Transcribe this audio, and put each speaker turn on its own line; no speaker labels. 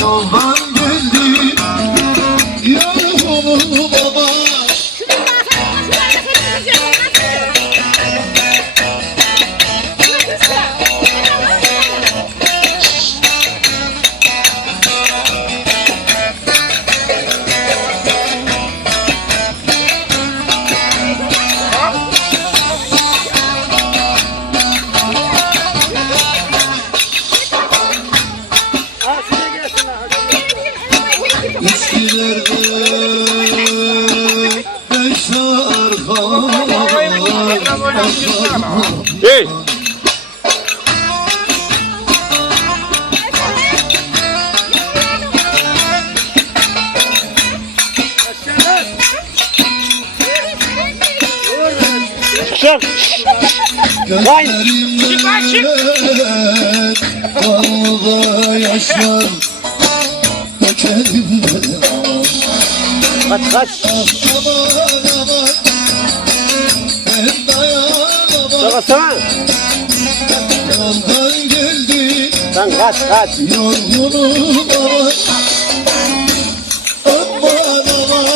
Yoldan geldi
Hey! Çık!
Yaşlar Dökerimden
Kaç kaç! Kalksana.
Yoldan geldi.
Lan kaç kaç.
Yorgunum ama. Aman aman.